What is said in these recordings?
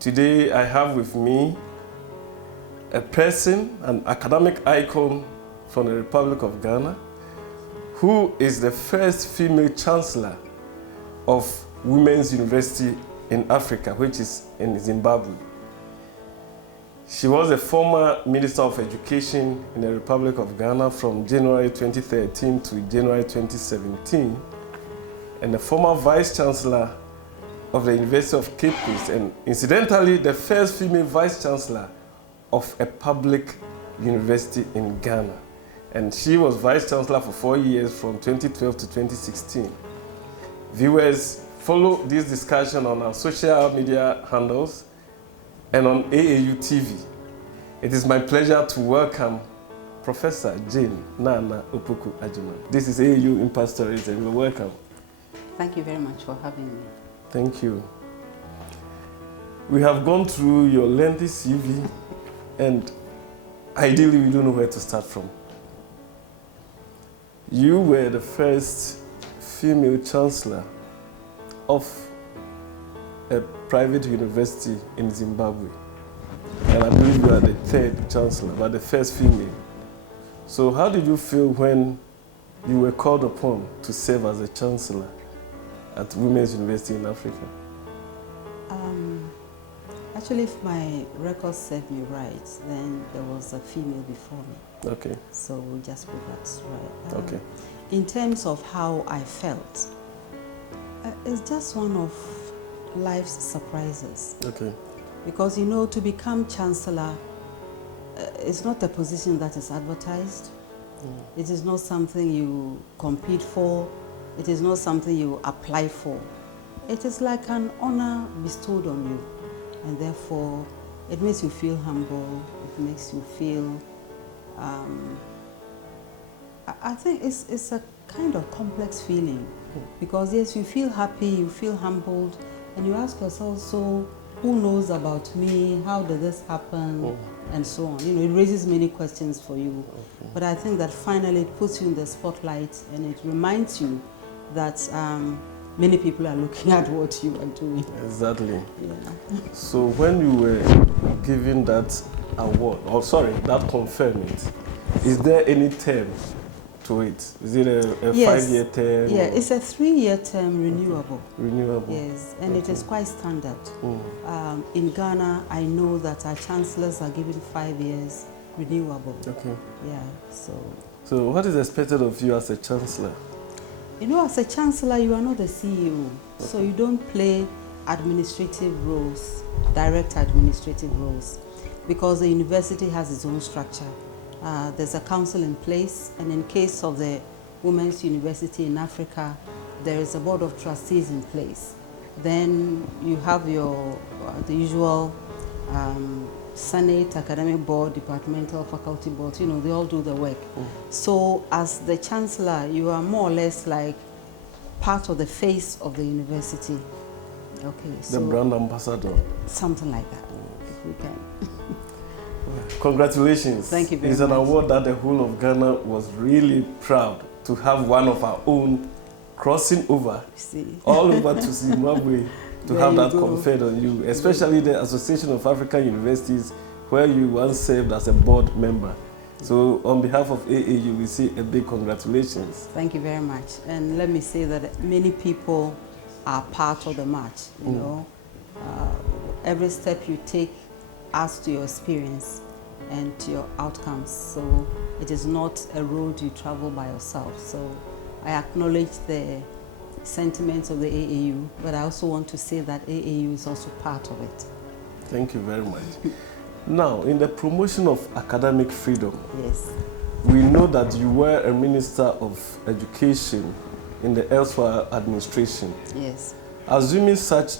Today I have with me a person, an academic icon from the Republic of Ghana, who is the first female chancellor of Women's University in Africa, which is in Zimbabwe. She was a former Minister of Education in the Republic of Ghana from January 2013 to January 2017, and the former Vice Chancellor of the University of Cape Coast, and incidentally, the first female Vice Chancellor of a public university in Ghana. And she was Vice Chancellor for 4 years from 2012 to 2016. Viewers, follow this discussion on our social media handles and on AAU TV. It is my pleasure to welcome Professor Jane Naana Opoku Agyemang. This is AAU Impact Stories, and you're welcome. Thank you very much for having me. Thank you. We have gone through your lengthy CV, and ideally we don't know where to start from. You were the first female chancellor of a private university in Zimbabwe. And I believe you are the third chancellor, but the first female. So how did you feel when you were called upon to serve as a chancellor at Women's University in Africa? Actually, if my records serve me right, then there was a female before me. Okay. So we'll just put that right. Okay. In terms of how I felt, it's just one of life's surprises. Okay. Because, you know, to become chancellor, it's not a position that is advertised. It is not something you compete for. It is not something you apply for. It is like an honor bestowed on you. And therefore, it makes you feel humble. It makes you feel, I think it's a kind of complex feeling. Because yes, you feel happy, you feel humbled, and you ask yourself, so who knows about me? How did this happen? And so on. You know, it raises many questions for you. But I think that finally it puts you in the spotlight, and it reminds you that many people are looking at what you are doing. Exactly. Yeah. So when you were given that award, that conferment, is there any term to it? Is it a Yes. 5-year term? Yeah, it's a 3-year term renewable. Renewable? Yes, and it is quite standard. In Ghana, I know that our chancellors are given 5 years renewable. Okay. Yeah, So what is expected of you as a chancellor? You know, as a chancellor, you are not the CEO, so you don't play administrative roles, direct administrative roles, because the university has its own structure. There's a council in place, and in case of the Women's University in Africa, there is a board of trustees in place. Then you have your the usual Senate, academic board, departmental, faculty board, you know, they all do the work. So as the chancellor, you are more or less like part of the face of the university. Okay, The so brand ambassador? something like that, if we can. Congratulations. Thank you very much. It's an award that the whole of Ghana was really proud to have one of our own crossing over all over to Zimbabwe to have that conferred on you, especially the Association of African Universities, where you once served as a board member. So on behalf of AAU, we say a big congratulations. Thank you very much. And let me say that many people are part of the march, you know. Every step you take adds to your experience and to your outcomes. So it is not a road you travel by yourself. So I acknowledge the sentiments of the AAU, but I also want to say that AAU is also part of it. Thank you very much. Now, in the promotion of academic freedom, yes, we know that you were a Minister of Education in the elsewhere administration. Yes. Assuming such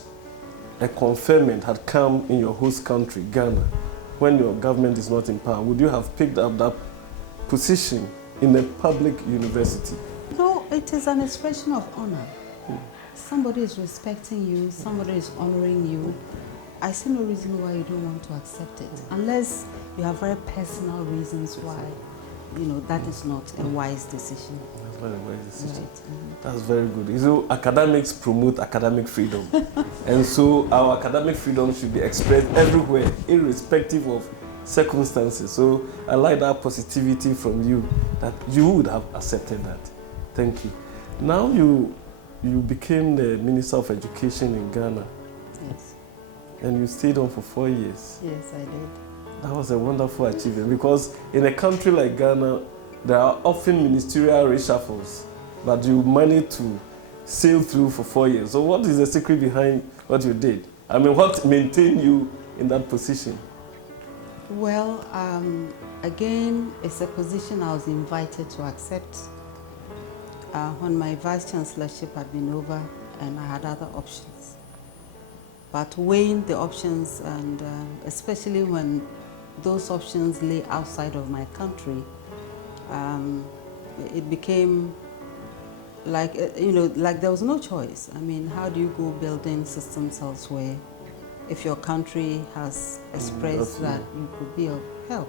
a conferment had come in your host country, Ghana, when your government is not in power, would you have picked up that position in a public university? No, it is an expression of honor. Somebody is respecting you, somebody is honoring you. I see no reason why you don't want to accept it, unless you have very personal reasons why, you know, that is not a wise decision. Very wise decision. Right. That's very good. You know, academics promote academic freedom. And so our academic freedom should be expressed everywhere, irrespective of circumstances. So I like that positivity from you, that you would have accepted that. Thank you. Now you became the Minister of Education in Ghana. Yes. And you stayed on for 4 years. Yes, I did. That was a wonderful achievement, because in a country like Ghana, there are often ministerial reshuffles, but you managed to sail through for 4 years. So what is the secret behind what you did? I mean, what maintained you in that position? Well, again, it's a position I was invited to accept when my vice chancellorship had been over and I had other options. But weighing the options, and especially when those options lay outside of my country, it became like, like there was no choice. I mean, how do you go building systems elsewhere if your country has expressed that you could be of help?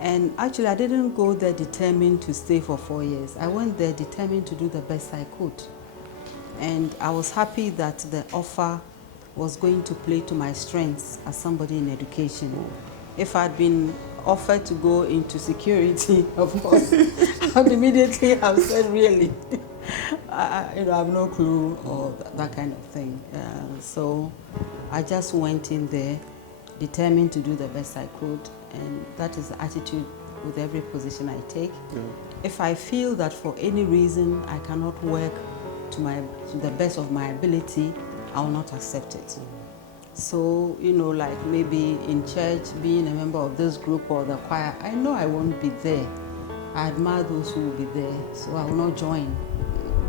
And actually, I didn't go there determined to stay for 4 years. I went there determined to do the best I could. And I was happy that the offer was going to play to my strengths as somebody in education. If I'd been offered to go into security, of course, I'd immediately have said, really, I have no clue, or that kind of thing. So I just went in there determined to do the best I could, and that is the attitude with every position I take. Yeah. If I feel that for any reason I cannot work to the best of my ability, I will not accept it. So, like maybe in church, being a member of this group or the choir, I know I won't be there. I admire those who will be there, so I will not join.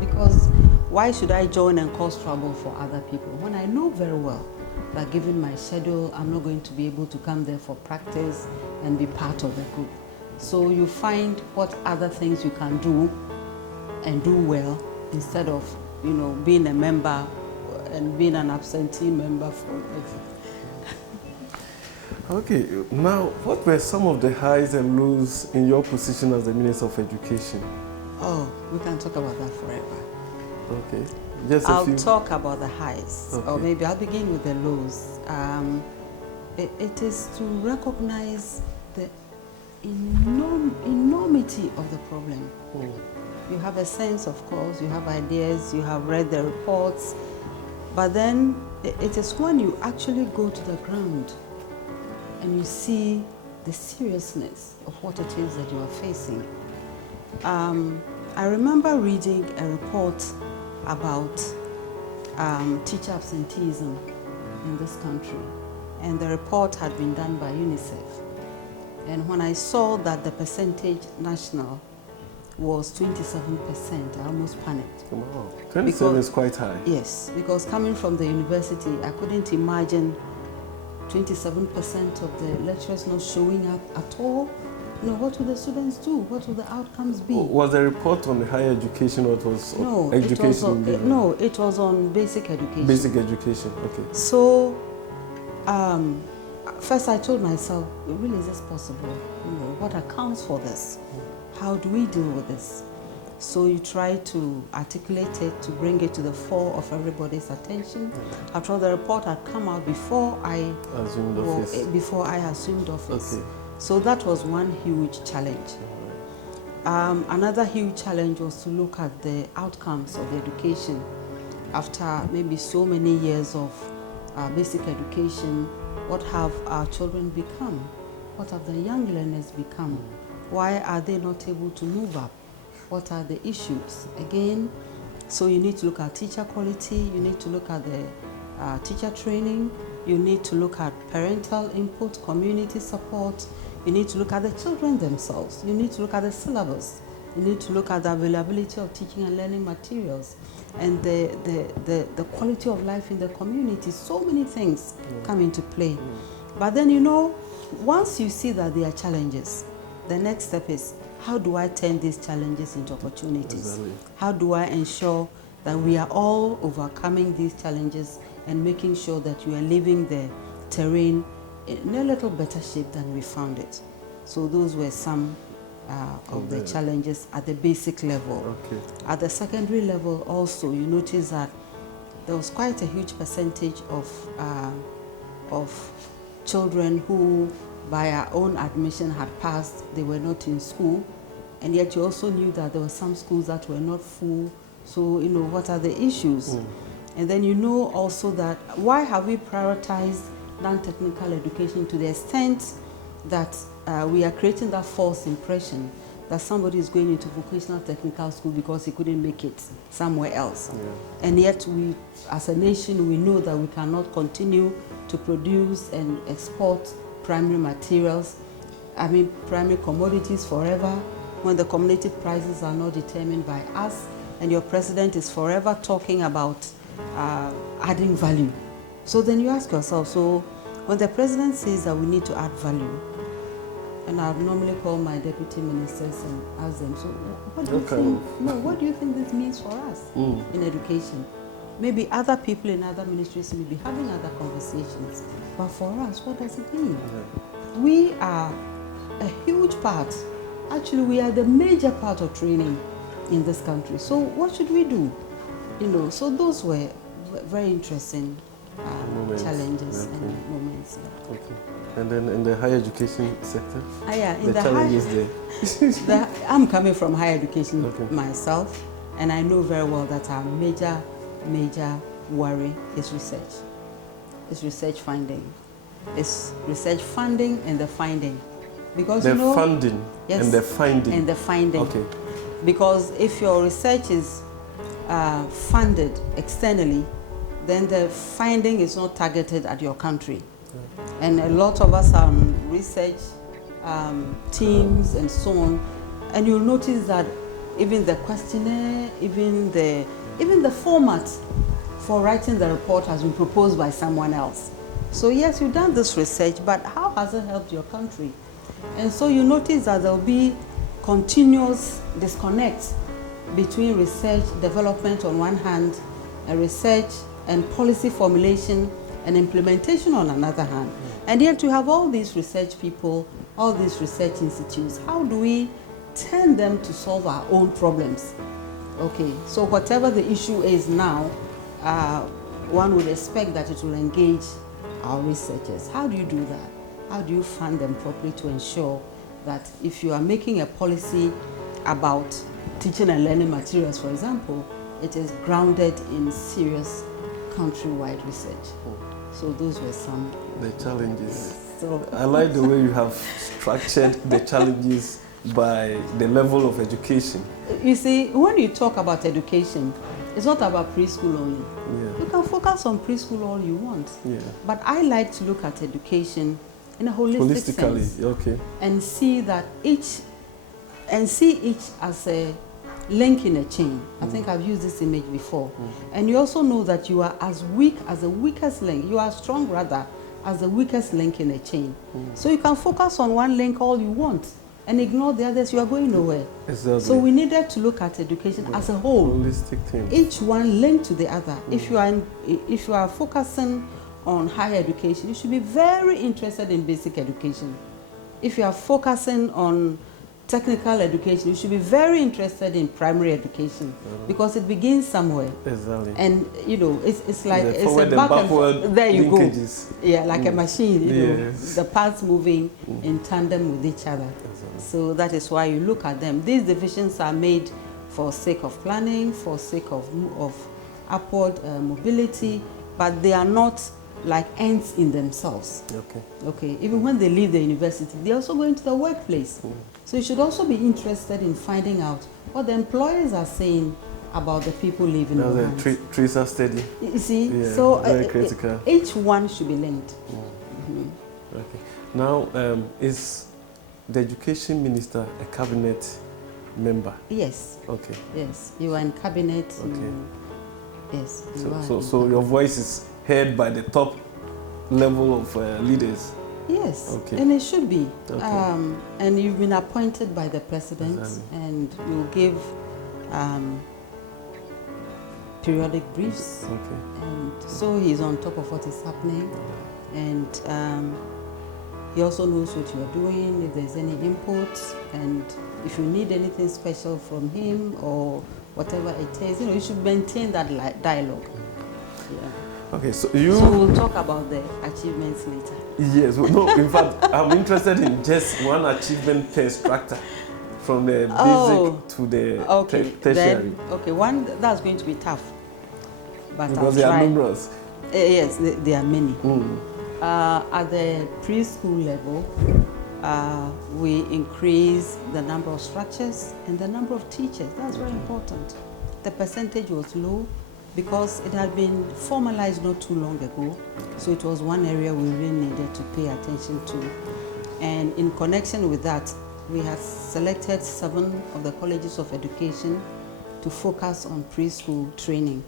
Because why should I join and cause trouble for other people when I know very well that given my schedule, I'm not going to be able to come there for practice and be part of the group. So you find what other things you can do and do well instead of, being a member and being an absentee member for Okay, now what were some of the highs and lows in your position as the Minister of Education? Oh, we can talk about that forever. Okay, just a few. I'll talk about the highs, okay. Or maybe I'll begin with the lows. It is to recognize the enormity of the problem. You have a sense, of course, you have ideas, you have read the reports, but then it is when you actually go to the ground and you see the seriousness of what it is that you are facing. I remember reading a report about teacher absenteeism in this country, and the report had been done by UNICEF. And when I saw that the percentage national was 27%, I almost panicked. Wow, 27 is quite high. Yes, because coming from the university, I couldn't imagine 27% of the lecturers not showing up at all. What will the students do? What will the outcomes be? Was the report on higher education, or it was education? It was on basic education. Basic education, okay. So, first I told myself, really, is this possible? What accounts for this? How do we deal with this? So you try to articulate it, to bring it to the fore of everybody's attention. After all, the report had come out before I assumed office. Okay. So that was one huge challenge. Another huge challenge was to look at the outcomes of the education after maybe so many years of basic education. What have our children become? What have the young learners become? Why are they not able to move up? What are the issues? Again, so you need to look at teacher quality, you need to look at the teacher training, you need to look at parental input, community support, you need to look at the children themselves, you need to look at the syllabus, you need to look at the availability of teaching and learning materials, and the quality of life in the community. So many things come into play. But then, once you see that there are challenges, the next step is, how do I turn these challenges into opportunities? Exactly. How do I ensure that we are all overcoming these challenges and making sure that you are leaving the terrain in a little better shape than we found it? So those were some of the challenges at the basic level. Okay. At the secondary level also, you notice that there was quite a huge percentage of children who, by our own admission, had passed, they were not in school, and yet you also knew that there were some schools that were not full. So, you know, what are the issues? And then you know also that why have we prioritized non-technical education to the extent that we are creating that false impression that somebody is going into vocational technical school because he couldn't make it somewhere else. Yeah. And yet we, as a nation, we know that we cannot continue to produce and export primary materials, I mean primary commodities forever, when the commodity prices are not determined by us, and your president is forever talking about adding value. So then you ask yourself, so when the president says that we need to add value, and I would normally call my deputy ministers and ask them, so what do you think? No, what do you think this means for us in education? Maybe other people in other ministries may be having other conversations, but for us, what does it mean? Yeah. We are a huge part. Actually, we are the major part of training in this country. So what should we do? You know, so those were very interesting challenges and moments. Yeah. Okay. And then in the higher education sector, in the challenges there. I'm coming from higher education myself, and I know very well that our major worry is research. It's research finding. It's research funding and the finding. Because the funding and the finding. And the finding. Okay. Because if your research is funded externally, then the finding is not targeted at your country. And a lot of us are on research teams and so on, and you'll notice that even the questionnaire, even the format for writing the report has been proposed by someone else. So yes, you've done this research, but how has it helped your country? And so you notice that there'll be continuous disconnect between research development on one hand, and research and policy formulation and implementation on another hand. And yet you have all these research people, all these research institutes. How do we turn them to solve our own problems? Okay, so whatever the issue is now, one would expect that it will engage our researchers. How do you do that? How do you fund them properly to ensure that if you are making a policy about teaching and learning materials, for example, it is grounded in serious countrywide research? So those were some the challenges. Yes. So I like the way you have structured the challenges by the level of education. You see, when you talk about education, it's not about preschool only. Yeah. You can focus on preschool all you want. Yeah. But I like to look at education in a holistic sense. Okay. And see that each as a link in a chain. I think I've used this image before. And you also know that you are as weak as the weakest link. You are strong rather as the weakest link in a chain. So you can focus on one link all you want and ignore the others. You are going nowhere. Exactly. So we needed to look at education as a whole. Holistic thing. Each one linked to the other. If you are focusing on higher education, you should be very interested in basic education. If you are focusing on technical education, you should be very interested in primary education because it begins somewhere. Exactly. And you know, it's like it's forward a back and backward there you linkages. go. Yeah, like a machine. You know, Yes. the parts moving in tandem with each other. Exactly. So that is why you look at them. These divisions are made for sake of planning, for sake of upward mobility, but they are not like ends in themselves. Okay. Okay. Even when they leave the university, they also go into the workplace. So you should also be interested in finding out what the employers are saying about the people living in the homes. Trees are steady. You see, yeah, so very critical. Each one should be linked. Okay. Now, is the education minister a cabinet member? Yes. Okay. Yes, you are in cabinet. Okay. Yes. So your voice is heard by the top level of leaders. Yes, okay. And it should be. Okay. And you've been appointed by the president, and you'll give periodic briefs. Okay. And so he's on top of what is happening, and He also knows what you are doing, if there's any input, and if you need anything special from him or whatever it is, you should maintain that dialogue. Yeah. Okay, so we'll talk about the achievements later. Yes, no, in fact, I'm interested in just one achievement per structure, from the basic to the tertiary. One that's going to be tough, but because they are numerous. Yes, there are many. At the preschool level, we increase the number of structures and the number of teachers. That's very important. The percentage was low because it had been formalized not too long ago. So it was one area we really needed to pay attention to. And in connection with that, we have selected 7 of the colleges of education to focus on preschool training.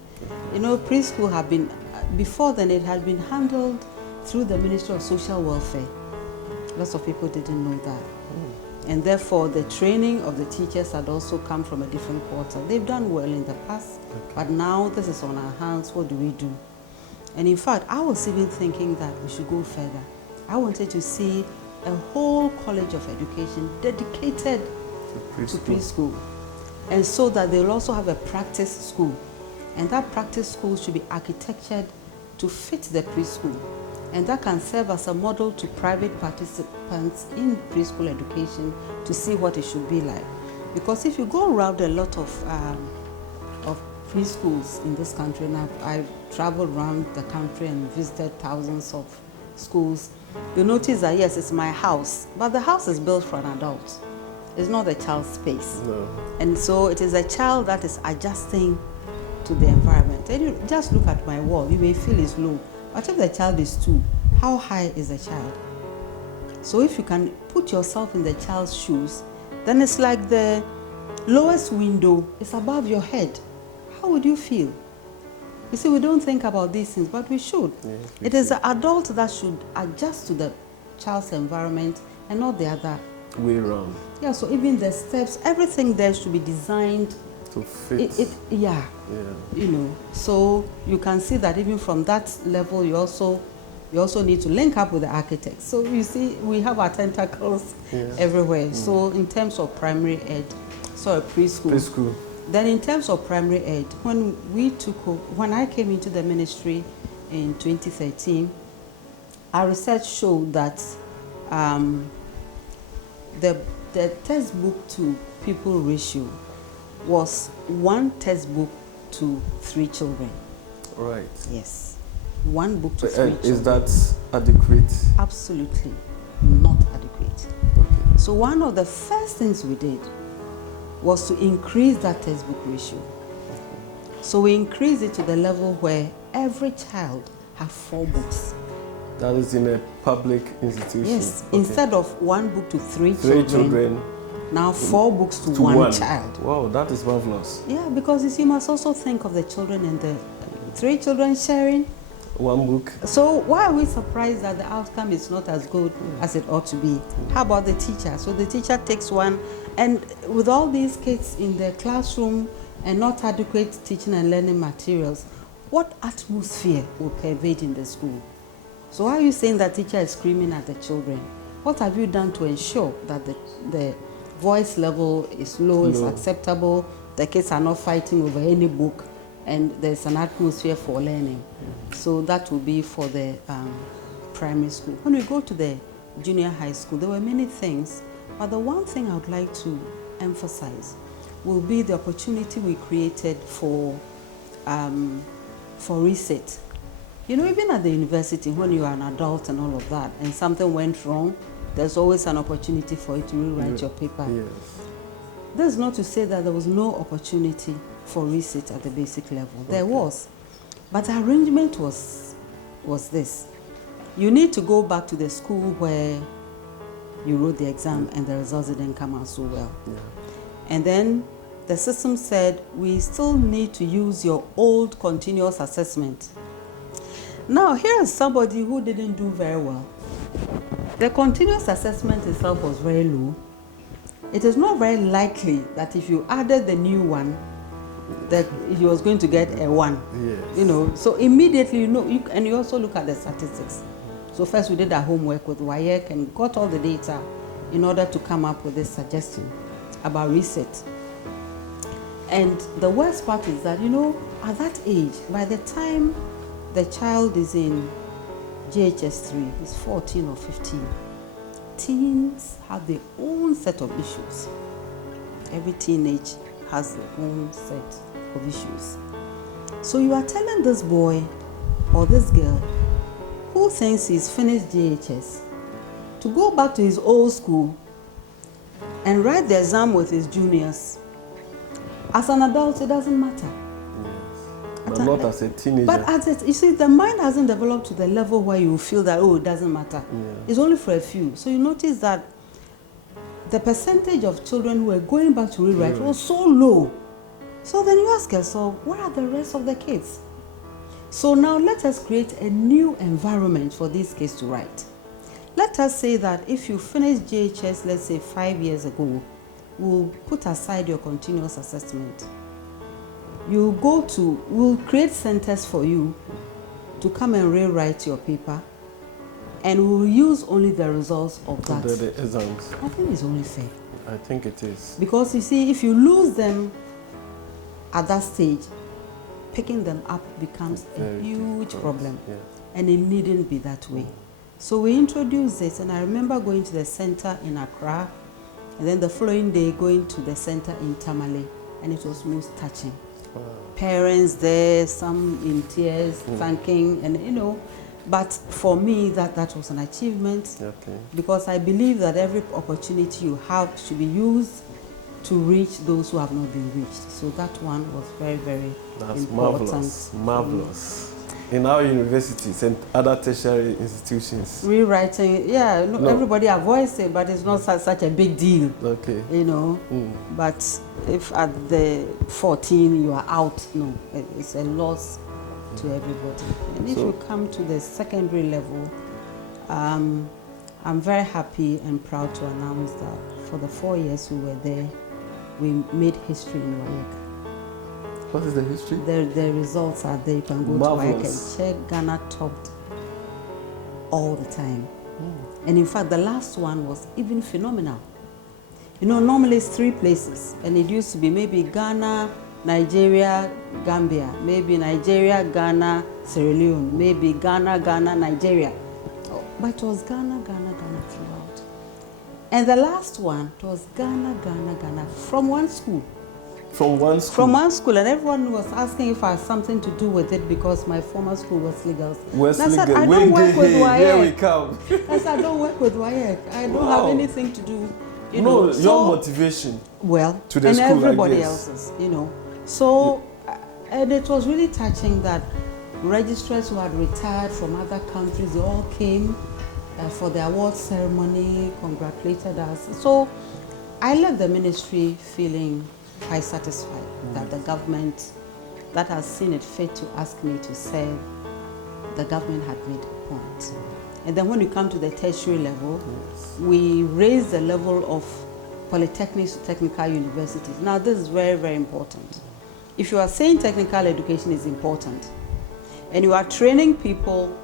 Preschool have been, before then it had been handled through the Ministry of Social Welfare. Lots of people didn't know that. And therefore, the training of the teachers had also come from a different quarter. They've done well in the past, but now this is on our hands. What do we do? And in fact, I was even thinking that we should go further. I wanted to see a whole college of education dedicated to preschool. And so that they'll also have a practice school. And that practice school should be architectured to fit the preschool. And that can serve as a model to private participants in preschool education to see what it should be like. Because if you go around a lot of preschools in this country, and I've traveled around the country and visited thousands of schools, you notice that yes, it's my house, but the house is built for an adult. It's not the child's space. No. And so it is a child that is adjusting to the environment. And you just look at my wall, you may feel it's low. But if the child is 2, how high is the child? So if you can put yourself in the child's shoes, then it's like the lowest window is above your head. How would you feel? You see, we don't think about these things, but we should. Yes, it is the adult that should adjust to the child's environment and not the other way around. Yeah, so even the steps, everything there should be designed to fit. Yeah. So you can see that even from that level, you also need to link up with the architects. So you see, we have our tentacles everywhere. So in terms of primary ed, preschool. Then in terms of primary ed, when I came into the ministry in 2013, our research showed that the textbook to pupil ratio was 1 textbook to 3 children. Right. Yes. 1 book to 3 children. Is that adequate? Absolutely not adequate. Okay. So one of the first things we did was to increase that textbook ratio. So we increased it to the level where every child has 4 books. That is in a public institution? Yes. Okay. Instead of 1 book to 3 children. Now 4 books to one child. Wow, that is marvelous. Yeah, because you must also think of the children and the 3 children sharing 1 book. So why are we surprised that the outcome is not as good as it ought to be? How about the teacher? So the teacher takes 1, and with all these kids in the classroom and not adequate teaching and learning materials, what atmosphere will pervade in the school? So why are you saying that teacher is screaming at the children? What have you done to ensure that the voice level is low, is acceptable, the kids are not fighting over any book, and there's an atmosphere for learning? So that will be for the primary school. When we go to the junior high school, there were many things, but the one thing I would like to emphasize will be the opportunity we created for research. Even at the university, when you are an adult and all of that, and something went wrong, there's always an opportunity for you to rewrite your paper. Yes. That's not to say that there was no opportunity for research at the basic level. Okay. There was. But the arrangement was this. You need to go back to the school where you wrote the exam and the results didn't come out so well. Yeah. And then the system said, we still need to use your old continuous assessment. Now, here is somebody who didn't do very well. The continuous assessment itself was very low. It is not very likely that if you added the new one, that he was going to get a 1. Yes. So immediately and you also look at the statistics. So first we did our homework with WAEC and got all the data in order to come up with this suggestion about reset. And the worst part is that, you know, at that age, by the time the child is in JHS 3, he's 14 or 15, teens have their own set of issues. Every teenage has their own set of issues. So you are telling this boy or this girl who thinks he's finished JHS to go back to his old school and write the exam with his juniors. As an adult, it doesn't matter. Yes. But not as a teenager. But as it, you see, the mind hasn't developed to the level where you feel that, oh, it doesn't matter. Yeah. It's only for a few. So you notice that the percentage of children who are going back to rewrite was so low. So then you ask yourself, where are the rest of the kids? So now let us create a new environment for these kids to write. Let us say that if you finish JHS, let's say 5 years ago, we'll put aside your continuous assessment. We'll create centers for you to come and rewrite your paper, and we'll use only the results of that. The exams. I think it's only fair. I think it is. Because you see, if you lose them at that stage, picking them up becomes a huge problem. Yeah. And it needn't be that way. So we introduced this, and I remember going to the center in Accra, and then the following day going to the center in Tamale, and it was most touching. Wow. Parents there, some in tears, thanking, and you know, but for me that was an achievement. Okay. Because I believe that every opportunity you have should be used to reach those who have not been reached. So that one was very, very important. Marvelous, marvelous. In our universities and other tertiary institutions. Rewriting, yeah, no. Everybody avoids it, but it's not such a big deal. Okay. You know, but if at the 14 you are out, no, it's a loss to everybody. And if you come to the secondary level, I'm very happy and proud to announce that for the 4 years we were there, we made history in WAEC. What is the history? The results are there. You can go Marvelous. to WAEC and check. Ghana topped all the time. And in fact, the last one was even phenomenal. You know, normally it's 3 places, and it used to be maybe Ghana, Nigeria, Gambia, maybe Nigeria, Ghana, Sierra Leone, maybe Ghana, Ghana, Nigeria. But it was Ghana, Ghana, Ghana throughout. And the last one, it was Ghana, Ghana, Ghana from one school. From one school? From one school, and everyone was asking if I had something to do with it because my former school was legal. I said, I don't work with WAEC. Here we come. I said, I don't work with WAEC. I don't have anything to do, you know. know. Your motivation. Well, to the and school, everybody else's, you know. So, and it was really touching that registrars who had retired from other countries, they all came for the award ceremony, congratulated us. So, I left the ministry feeling quite satisfied that the government that has seen it fit to ask me to serve, the government had made a point. And then when you come to the tertiary level, we raise the level of polytechnics to technical universities. Now this is very, very important. If you are saying technical education is important, and you are training people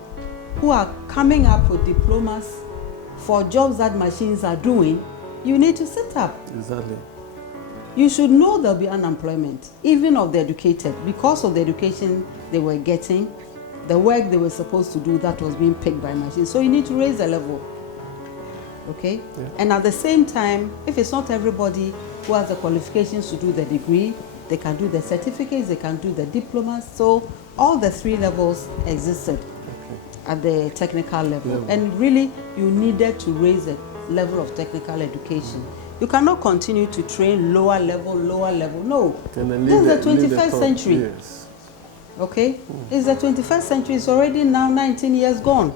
who are coming up with diplomas for jobs that machines are doing, you need to sit up. Exactly. You should know there'll be unemployment, even of the educated, because of the education they were getting, the work they were supposed to do that was being picked by machines. So you need to raise the level, okay? Yeah. And at the same time, if it's not everybody who has the qualifications to do the degree, they can do the certificates, they can do the diplomas. So all the 3 levels existed at the technical level. And really, you needed to raise the level of technical education. You cannot continue to train lower level. No, this is the 21st century. Yes. Okay? It's the 21st century. It's already now 19 years gone.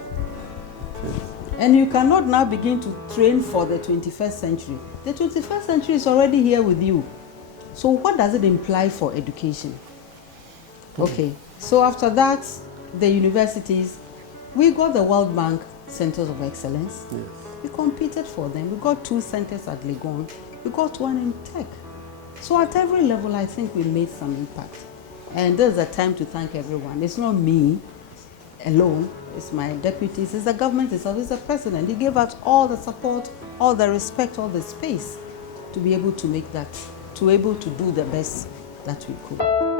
And you cannot now begin to train for the 21st century. The 21st century is already here with you. So what does it imply for education? Okay. So after that, the universities, we got the World Bank Centers of Excellence. Yes. We competed for them. We got 2 centers at Legon. We got 1 in tech. So at every level, I think we made some impact. And there's a time to thank everyone. It's not me alone. it's my deputies, it's the government, it's always the president. He gave us all the support, all the respect, all the space to be able to make that, to be able to do the best that we could.